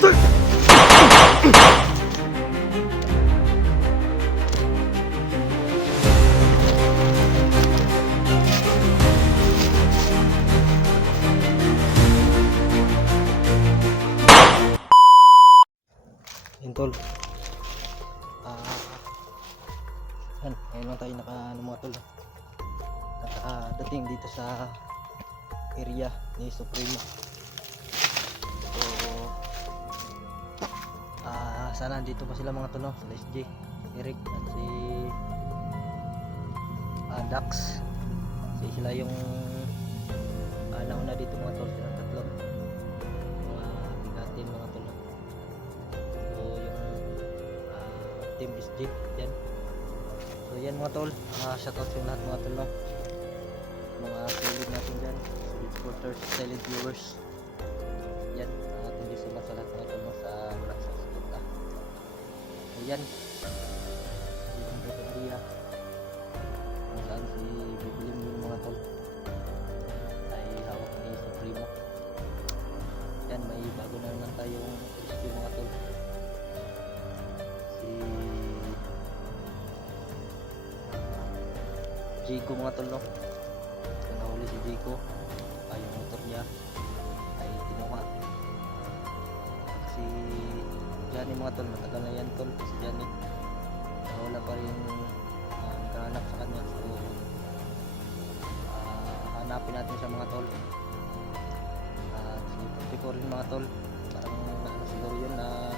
Yun tol. Ngayon lang tayo mga tol. Nakadating dito sa area ni Supremo. So sana dito pa sila mga tol, no? Sila SJ, Eric at si Dax. So sila yung nauna dito mga tol, silang tatlo. Mga bigatin mga tol, no? So yung team SJ yan. So yan mga tol, shoutout sa lahat mga tol, no? Mga solid natin dyan, solid supporters, silent viewers yan. Thank you so much sa lahat mga tol, no? Sa walang subscribe. So yan, yung dito area kung saan si Bibilim yung mga tol ay hawak ni Supremo. Yan, may bago na naman tayong rescue mga tol, si Jigo mga tol, no? So nahuli si Jigo, yung motor niya ay tinuha. Si Johnny mga tol, matagal na yan tol, si Johnny wala pa rin nagkahanap sa kanya. So hanapin natin siya mga tol. Si Patrico rin mga tol, parang naano siguro yun na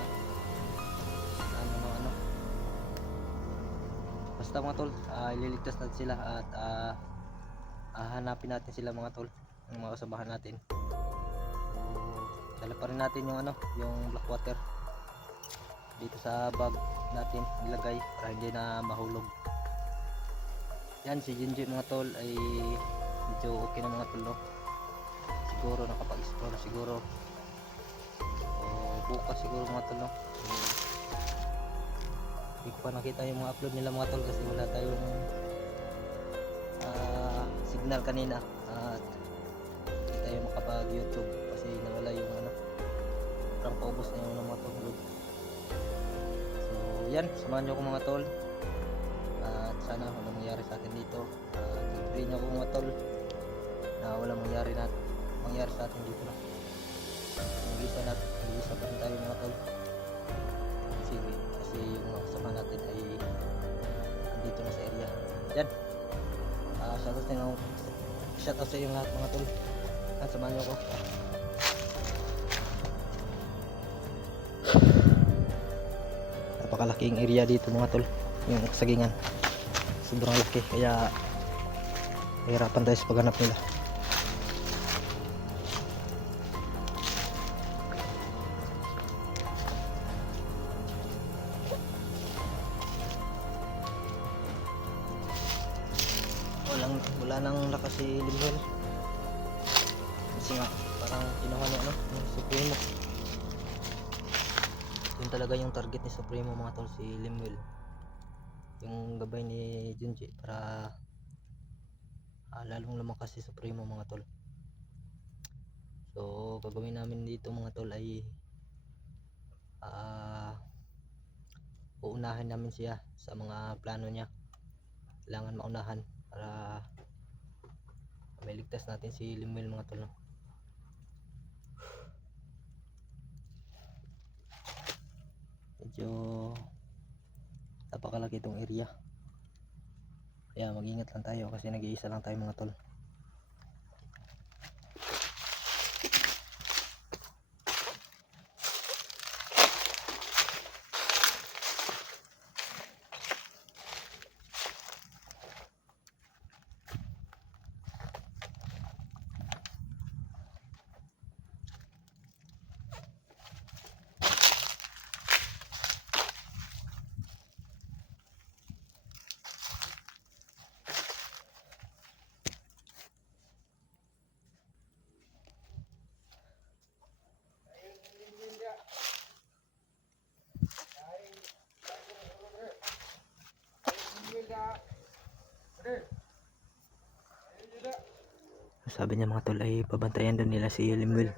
ano basta mga tol, ililigtas natin sila at hanapin natin sila mga tol, yung mga kasabahan natin. Dala pa rin natin yung yung black water dito sa bag natin nilagay para hindi na mahulog. Yan, si Jinji mga tol ay medyo okay na mga tol, no? Siguro nakapag-explore siguro, o bukas siguro mga tol, no? Hindi ko pa nakita yung mga upload nila mga tol kasi wala tayong signal kanina at hindi tayo makapag YouTube kasi nawala yung parang paubos na yung mga tol. So yan, samahan nyo ko mga tol at sana walang mangyari sa atin dito. Pray nyo ko mga tol na walang mangyari sa atin dito, no? Mag-isa pa rin tayo mga tol kasi yung mga kasama natin ay dito na sa area. Yan, shoutout sa inyo lahat mga tol at samahan nyo ko. Napakalaking area dito mga tol, yung sagingan sobrang laki kaya hirapan tayo sa paghanap nila. Wala nang lakas si Limwell kasi nga parang kinuha niya yung Supremo. Yun talaga yung target ni Supremo mga tol, si Limwell, yung gabay ni Junji para lalong lumakas si Supremo mga tol. So gagawin namin dito mga tol ay uunahin namin siya sa mga plano niya. Kailangan maunahan para may ligtas natin si Limwell mga tol, no? Medyo napakalaki itong area kaya mag-ingat lang tayo kasi nag-iisa lang tayo mga tol. Sabi niya mga tol ay pabantayan doon nila si Limwell.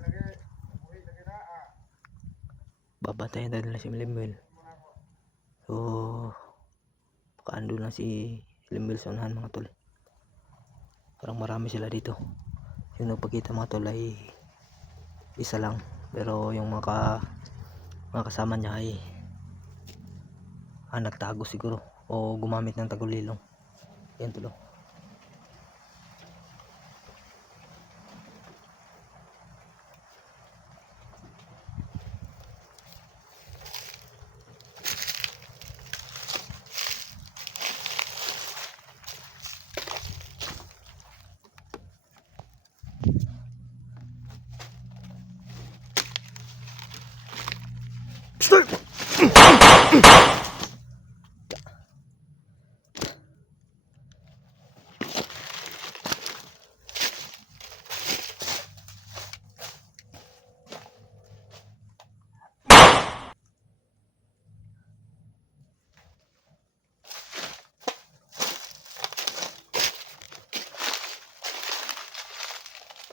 babantayan tayo nila si Limbel. So baka ando na si Limbel sa unahan mga tol. Parang marami sila dito. Yung nagpakita mga tol ay isa lang, pero yung mga kasama niya ay nagtago siguro o gumamit ng tagulilong. Yan tol.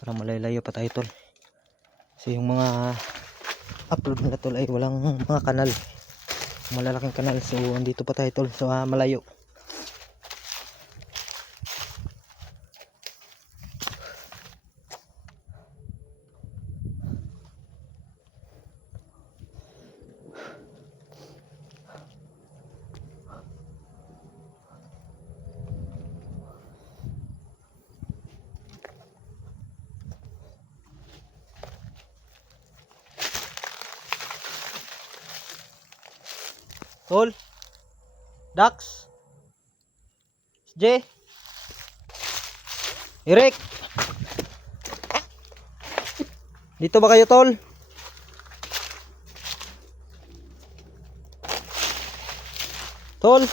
Parang malalayo pa tayo tol. So yung mga upload nila tol ay walang mga kanal, malalaking kanal. So andito pa tayo tol, so malayo. Tol, Dax, J, Eric, dito ba kayo tol? Tol,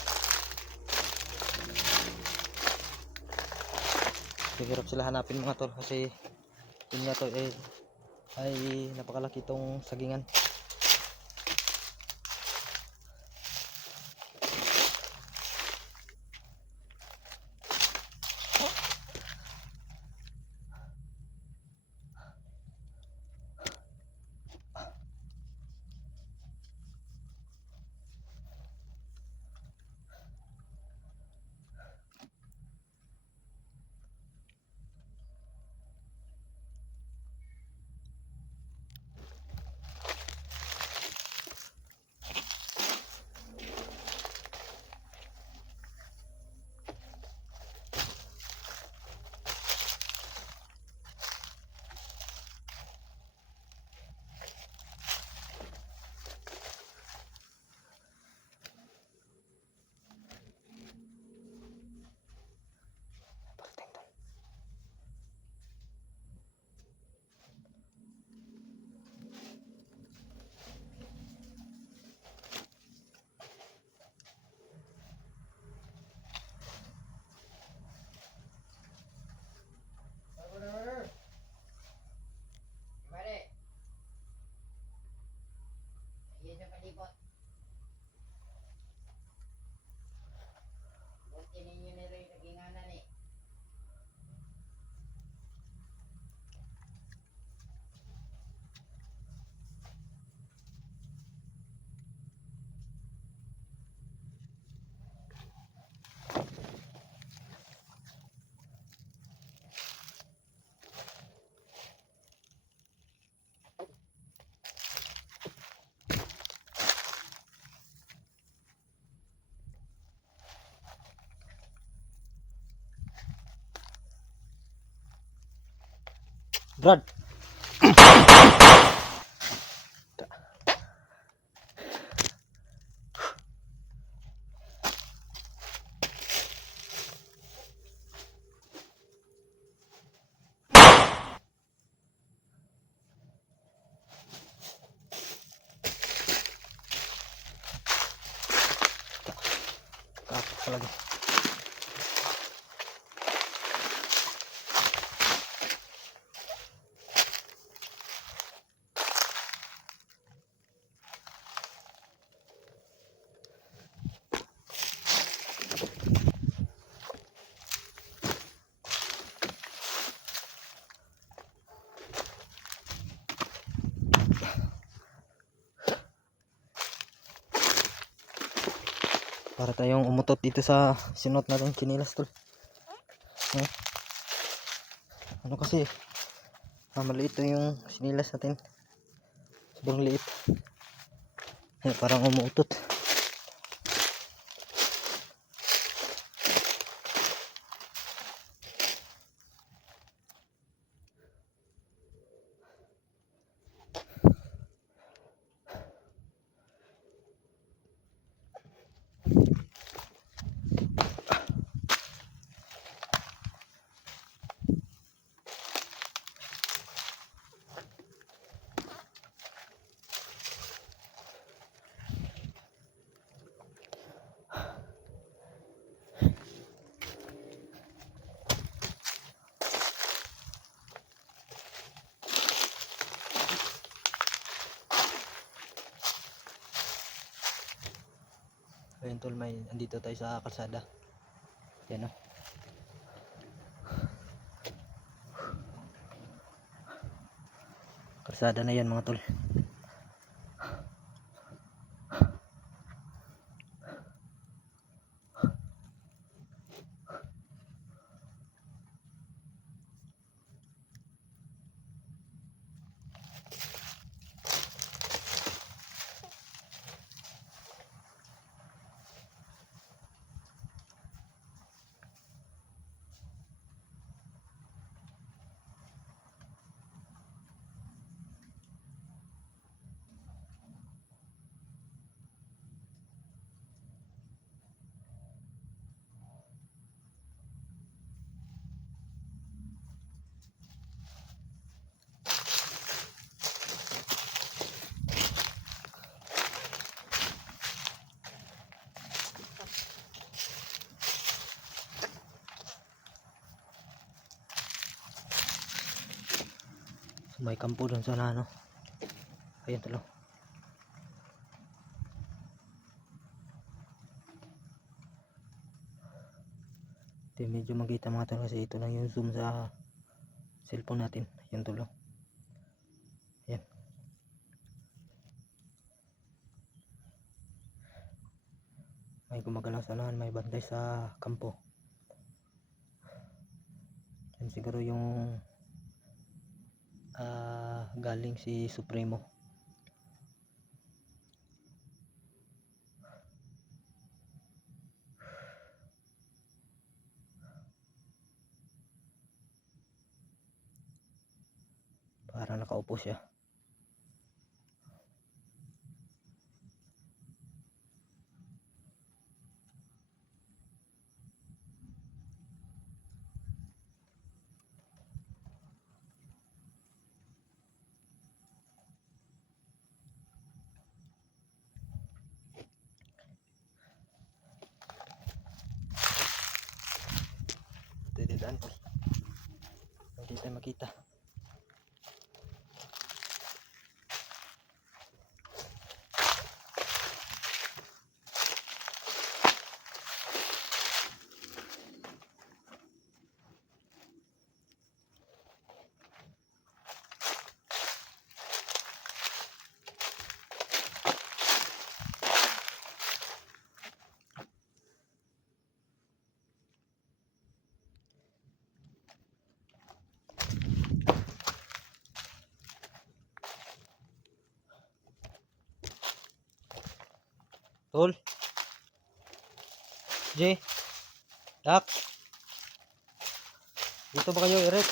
hirap sila hanapin mga tol kasi yun nga tol ay napakalaki tong sagingan. Brad, lagi. Para tayong umutot dito sa sinot natin chinilas tol. Ano kasi maliit to yung sinilas natin. Sobrang liit. Parang umuutot. Ayun tol, may andito tayo sa kalsada. Yan o. Kalsada na yan mga tol. May kampo dun sa ano. Ayun tol. Ito medyo makita mga tol kasi ito lang yung zoom sa cellphone natin. Ayun tol. Ayan. May gumagalaw sa lahan, may bantay sa kampo. Yan siguro yung galing si Supremo. Para nakaupo siya. Daan po. Hindi tayo makita. Tol. J. Dak. Dito ba kayo, Eric?